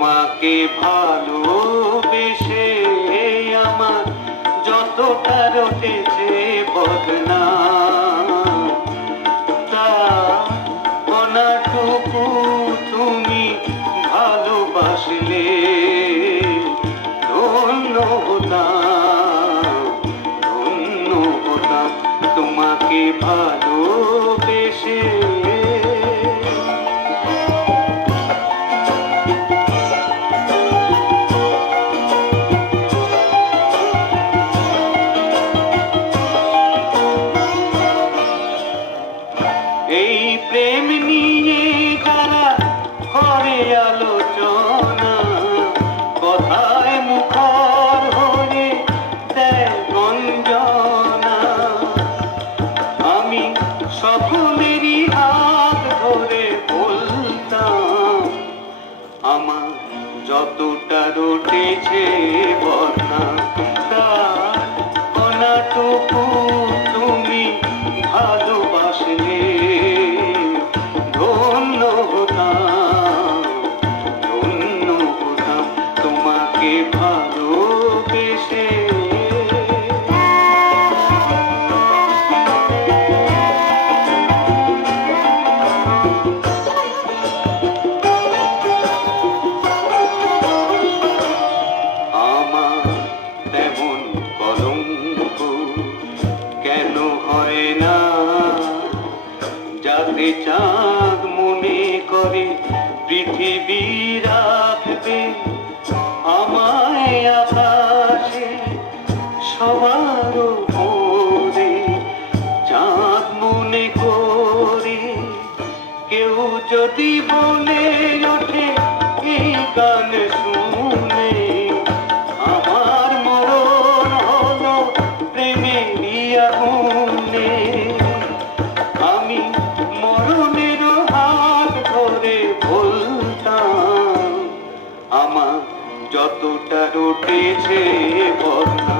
তোমাকে ভালোবেসে আমার যতটা রটেছে বদনাম, তা কণাটুকু তুমি ভালোবাসলে ধন্য হতাম, ধন্য হতাম তোমাকে ভালোবেসে। এই প্রেম নিয়ে যারা করে আলোচনা, কথায় মুখর হয়ে দেয় গঞ্জনা, আমি সকলেরই হাত ধরে বলতাম আমার যতটা রটেছে বর্ণা, তার কণাটুকু তুমি ভালোবাসলে ধন্য হতাম, ধন্য হতাম তোমাকে ভালোবেসে। আমার তেমন কলঙ্ক কেন হয় না, যাতে চাঁদ মনে করে পৃথিবী রাখবে আমায় আকাশে সবার উপরে, চাঁদ মনে করে কেউ যদি বলে ওঠে এই গান শুনে আমার মরণ হলো প্রেমেরই আগুনে, আমি মরণের হাত ধরে বলতাম আমার যতটা রটেছে বর্ণা,